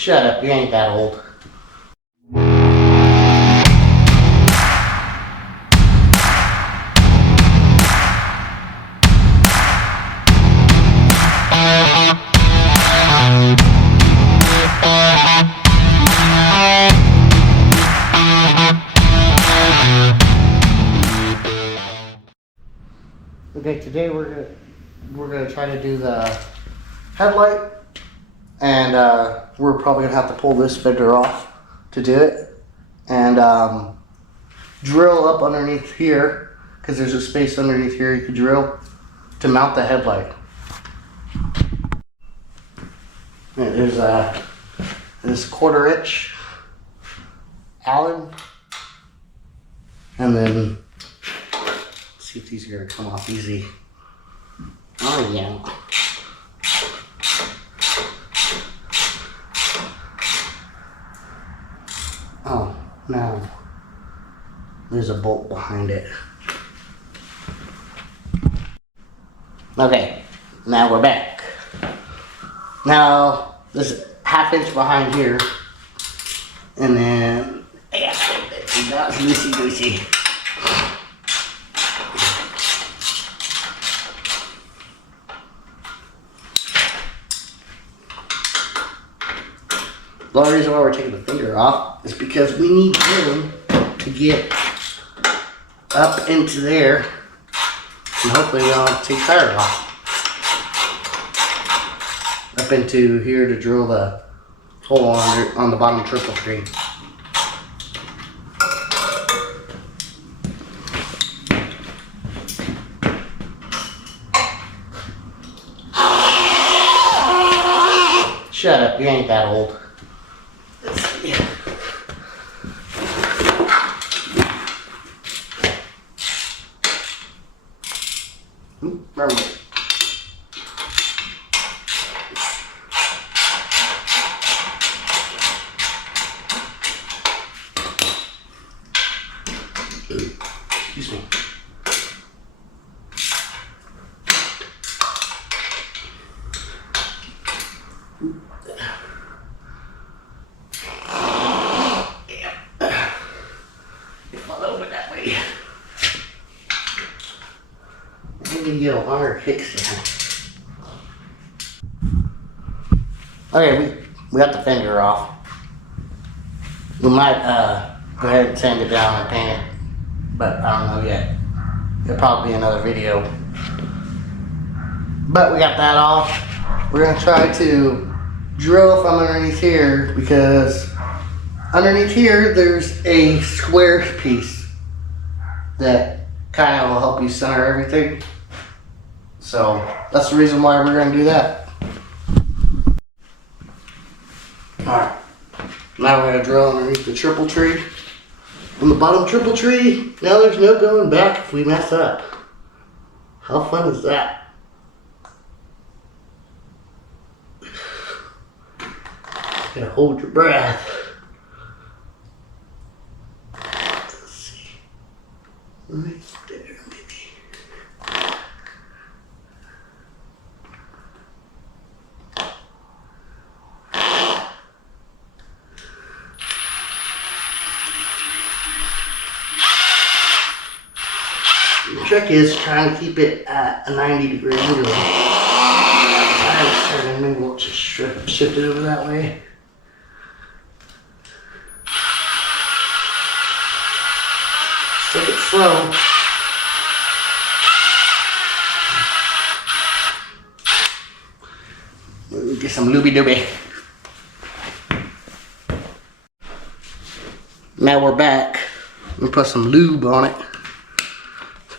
Shut up, you ain't that old. Okay, today we're gonna try to do the headlight, and we're probably gonna have to pull this fender off to do it, and drill up underneath here because there's a space underneath here you could drill to mount the headlight. And there's this 1/4 inch Allen, and then see if these are gonna come off easy. Oh yeah. Oh no. There's a bolt behind it. Okay, now we're back. Now this is 1/2 inch behind here, and then yeah, that's loosey goosey. The only reason why we're taking the finger off is because we need room to get up into there, and hopefully we don't have to take tire off. Up into here to drill the hole on the bottom triple tree. Shut up, you ain't that old. Remember. Excuse me. Get a hard kickstand. Okay, we got the fender off. We might go ahead and sand it down and paint it, but I don't know yet. It'll probably be another video. But we got that off. We're gonna try to drill from underneath here, because underneath here there's a square piece that kind of will help you center everything. So that's the reason why we're going to do that. Alright, now we're going to drill underneath the triple tree. On the bottom triple tree, now there's no going back if we mess up. How fun is that? Gotta hold your breath. Let's see. Right there, maybe. The trick is trying to keep it at a 90-degree angle. Maybe we'll just shift it over that way. Take it slow. We'll get some looby dooby. Now we're back. We put some lube on it.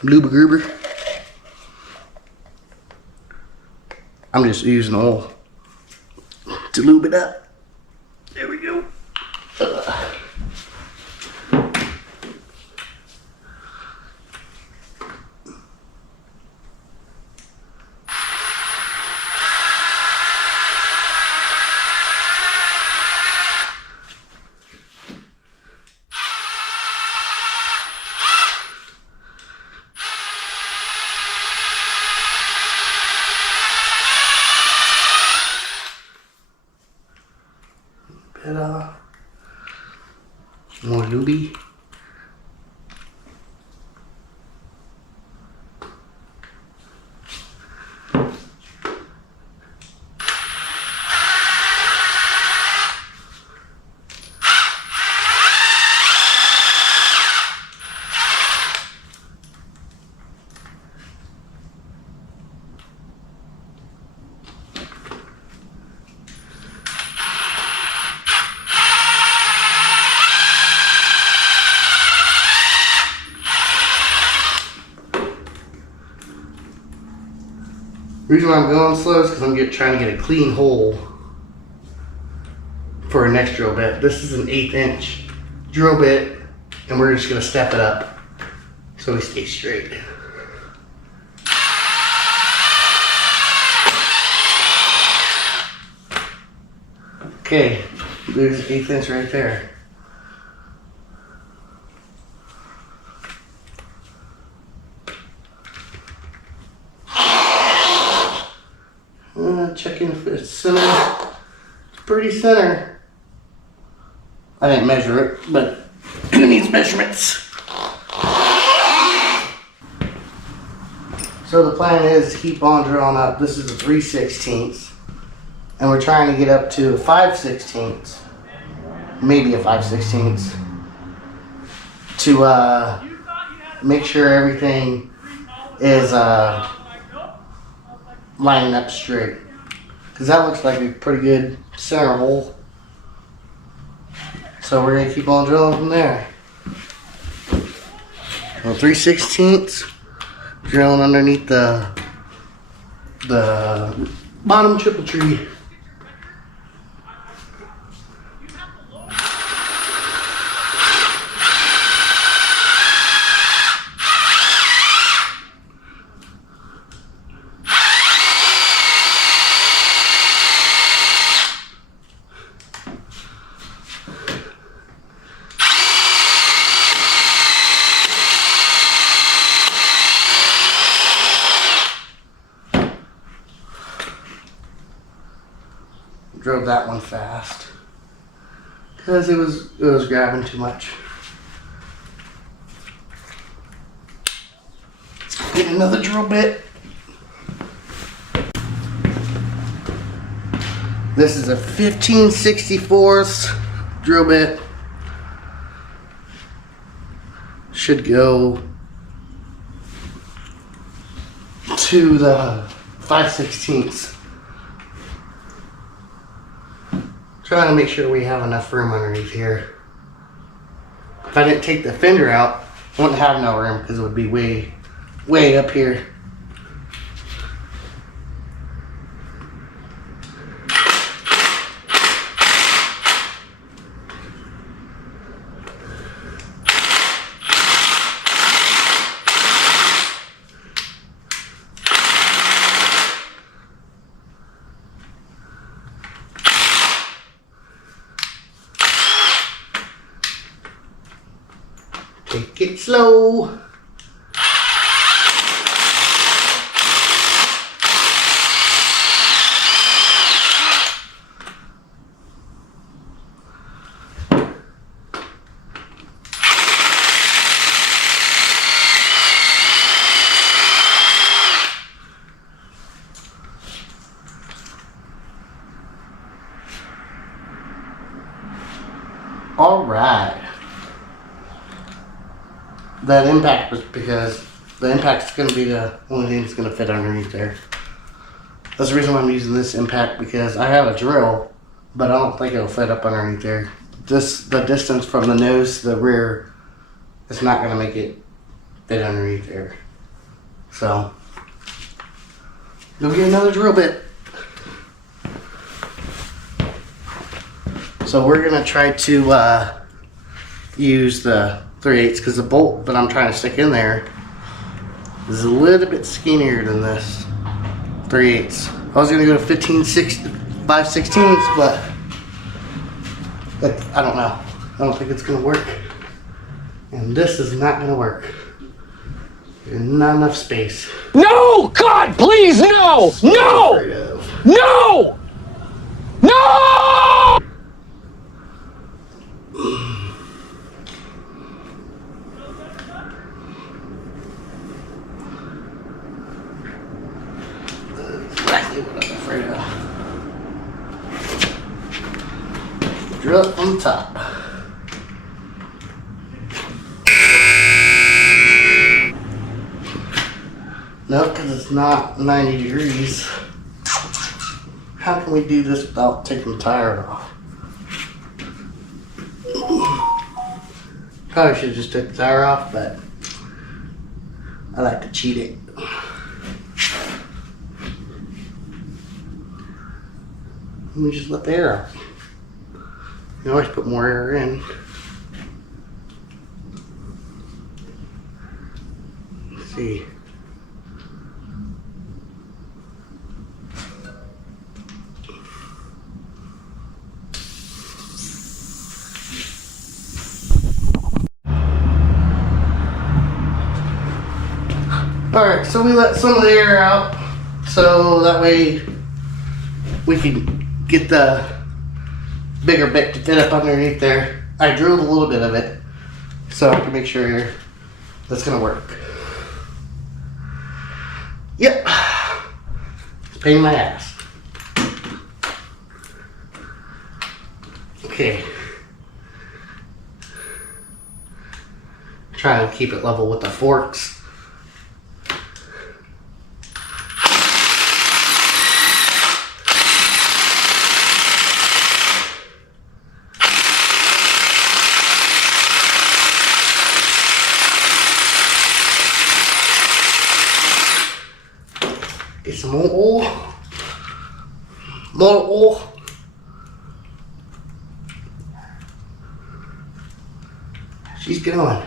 Lube goober. I'm just using oil to lube it up. There we go. it off. More looby. The reason why I'm going slow is because I'm trying to get a clean hole for a next drill bit. This is an 1/8 inch drill bit, and we're just going to step it up so we stay straight. Okay, there's 1/8 inch right there. Checking if it's center. It's pretty center. I didn't measure it, but who needs measurements? So the plan is to keep on drilling up. This is a 3/16, and we're trying to get up to a 5/16, maybe a 5/16, to make sure everything is lining up straight. Because that looks like a pretty good center hole. So we're going to keep on drilling from there. Well, 3/16, drilling underneath the bottom triple tree. Drove that one fast because it was grabbing too much. Let's get another drill bit. This is a 15/64 drill bit. Should go to the 5/16. Trying to make sure we have enough room underneath here. If I didn't take the fender out, I wouldn't have no room because it would be way up here. Take it slow. All right. That impact was because the impact's going to be the only thing that's going to fit underneath there. That's the reason why I'm using this impact, because I have a drill, but I don't think it'll fit up underneath there. The distance from the nose to the rear is not going to make it fit underneath there. So, go get another drill bit. So we're going to try to use the 3/8 because the bolt that I'm trying to stick in there is a little bit skinnier than this 3/8. I was going to go to 5/16, but I don't know. I don't think it's going to work. And this is not going to work. There's not enough space. No! God, please, no! No! No! No! exactly what I'm afraid of. Drill it from the top. No, because it's not 90 degrees. How can we do this without taking the tire off? Probably should have just took the tire off, but I like to cheat it. Let me just let the air out. You always put more air in. Let's see. Alright, so we let some of the air out so that way we can get the bigger bit to fit up underneath there. I drilled a little bit of it so I can make sure that's gonna work. Yep, it's a pain in my ass. Okay, try and keep it level with the forks. Get some more oil. More oil. She's going.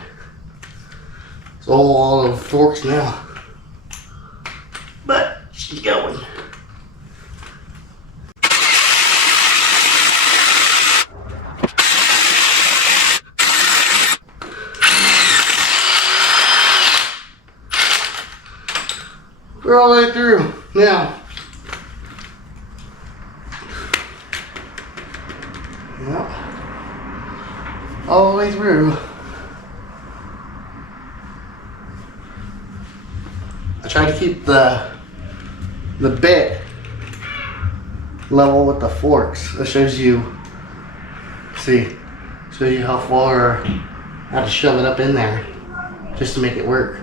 It's all the forks now. But she's going. We're all the way through now. Yep. All the way through. I tried to keep the bit level with the forks. That shows you, see, shows you how far, how to shove it up in there just to make it work.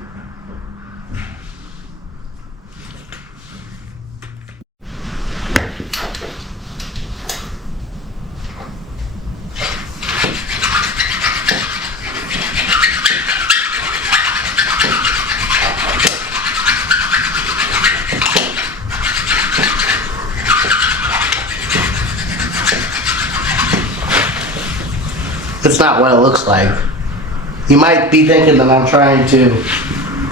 It's not what it looks like. You might be thinking that I'm trying to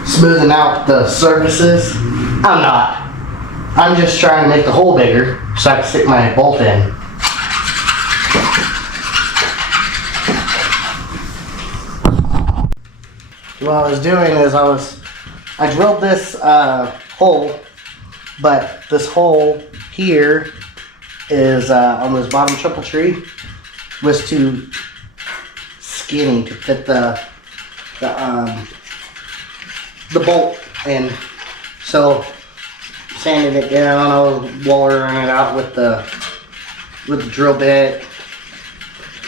smoothen out the surfaces. I'm not. I'm just trying to make the hole bigger so I can stick my bolt in. What I was doing is I drilled this hole, but this hole here is on this bottom triple tree was too skinny to fit the bolt in. So sanding it down, I was wallering it out with the drill bit.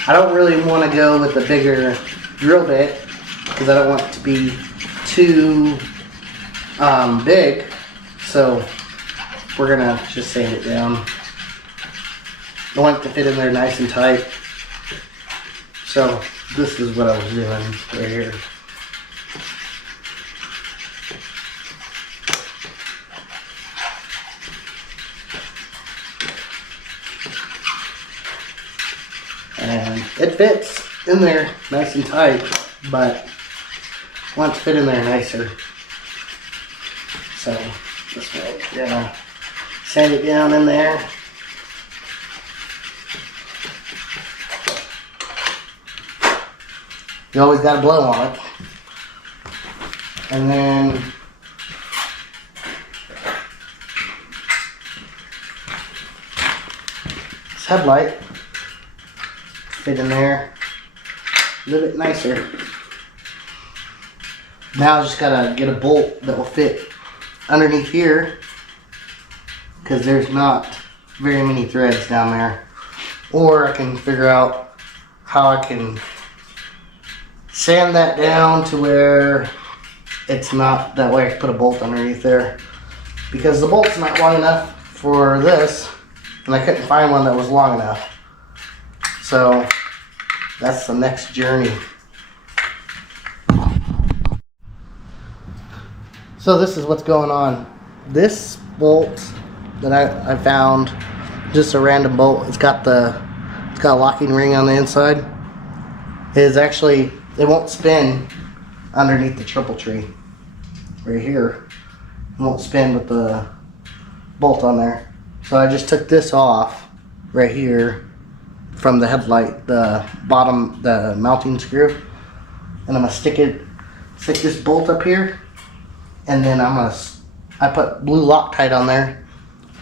I don't really want to go with the bigger drill bit because I don't want it to be too big. So we're gonna just sand it down. I want it to fit in there nice and tight. So this is what I was doing right here. And it fits in there nice and tight, but I want it to fit in there nicer. So this way, we're gonna sand it down in there. You always got to blow on it. And then this headlight fit in there a little bit nicer. Now I just got to get a bolt that will fit underneath here because there's not very many threads down there. Or I can figure out how I can sand that down to where it's not, that way I can put a bolt underneath there. Because the bolt's not long enough for this, and I couldn't find one that was long enough. So that's the next journey. So this is what's going on. This bolt that I found, just a random bolt, it's got a locking ring on the inside. Is actually, it won't spin underneath the triple tree. Right here. It won't spin with the bolt on there. So I just took this off right here from the headlight, the bottom, the mounting screw. And I'm gonna stick this bolt up here. And then I put blue Loctite on there,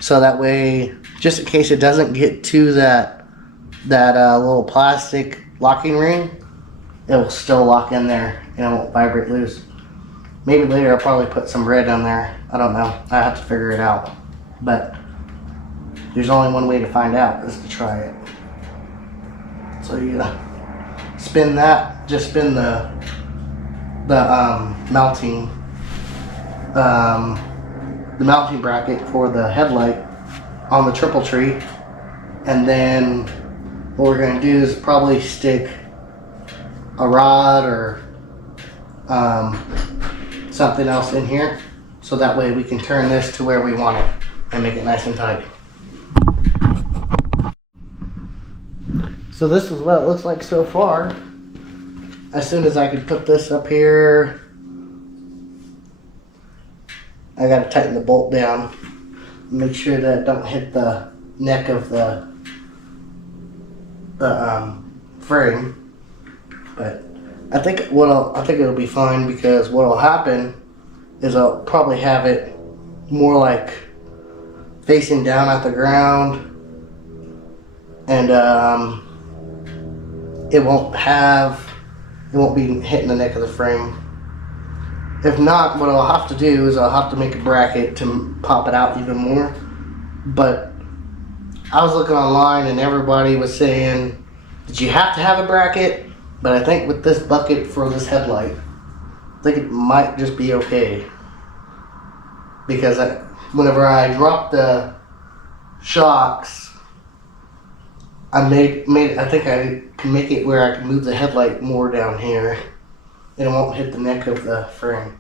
so that way, just in case it doesn't get to that little plastic locking ring, it will still lock in there and it won't vibrate loose. Maybe later I'll probably put some red on there. I don't know. I have to figure it out. But there's only one way to find out, is to try it. So you spin that. Just spin the mounting. The mounting bracket for the headlight on the triple tree, and then what we're going to do is probably stick a rod or something else in here, so that way we can turn this to where we want it and make it nice and tight. So this is what it looks like so far. As soon as I can put this up here, I gotta tighten the bolt down, make sure that it don't hit the neck of the frame. But I think it'll be fine, because what'll happen is I'll probably have it more like facing down at the ground, and it won't be hitting the neck of the frame. If not, what I'll have to do is I'll have to make a bracket to pop it out even more. But I was looking online and everybody was saying that you have to have a bracket. But I think with this bucket for this headlight, I think it might just be okay. Because whenever I dropped the shocks, I think I can make it where I can move the headlight more down here. And it won't hit the neck of the frame.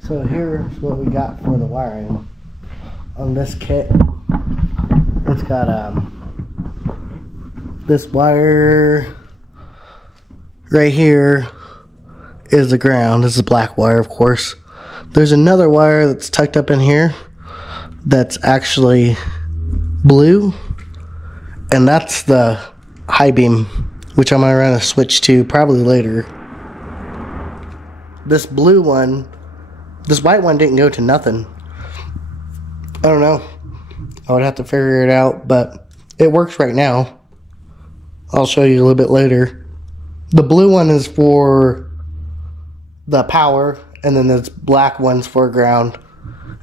So here's what we got for the wiring on this kit. It's got this wire right here is the ground. This is black wire, of course. There's another wire that's tucked up in here that's actually blue, and that's the high beam, which I'm gonna run a switch to probably later. This blue one, this white one didn't go to nothing. I don't know. I would have to figure it out, but it works right now. I'll show you a little bit later. The blue one is for the power, and then this black one's for ground.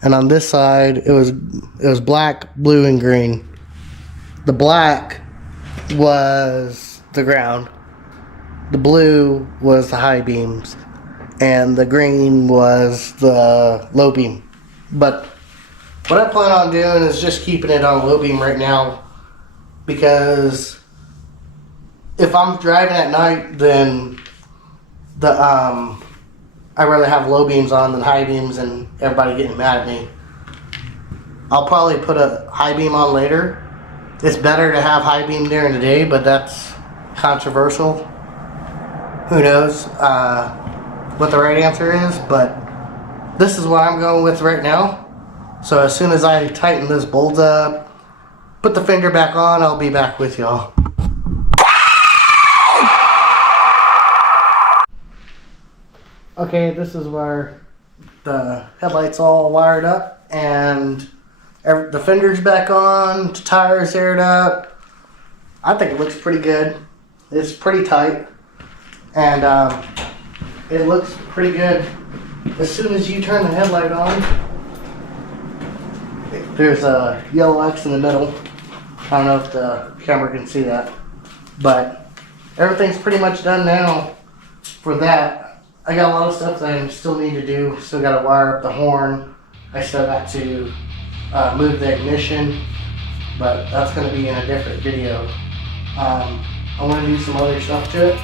And on this side, it was black, blue, and green. The black was the ground. The blue was the high beams. And the green was the low beam. But what I plan on doing is just keeping it on low beam right now, because if I'm driving at night, then I'd rather have low beams on than high beams and everybody getting mad at me. I'll probably put a high beam on later. It's better to have high beam during the day, but that's controversial. Who knows what the right answer is, but this is what I'm going with right now. So as soon as I tighten this bolt up, put the fender back on, I'll be back with y'all. Okay, this is where the headlight's all wired up and the fender's back on, the tires aired up. I think it looks pretty good. It's pretty tight, and it looks pretty good. As soon as you turn the headlight on, There's a yellow X in the middle. I don't know if the camera can see that, but everything's pretty much done now for that. I got a lot of stuff that I still need to do. Still got to wire up the horn. I still got to move the ignition, but that's going to be in a different video. I want to do some other stuff to it,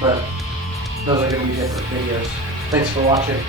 but those are going to be different videos. Thanks for watching.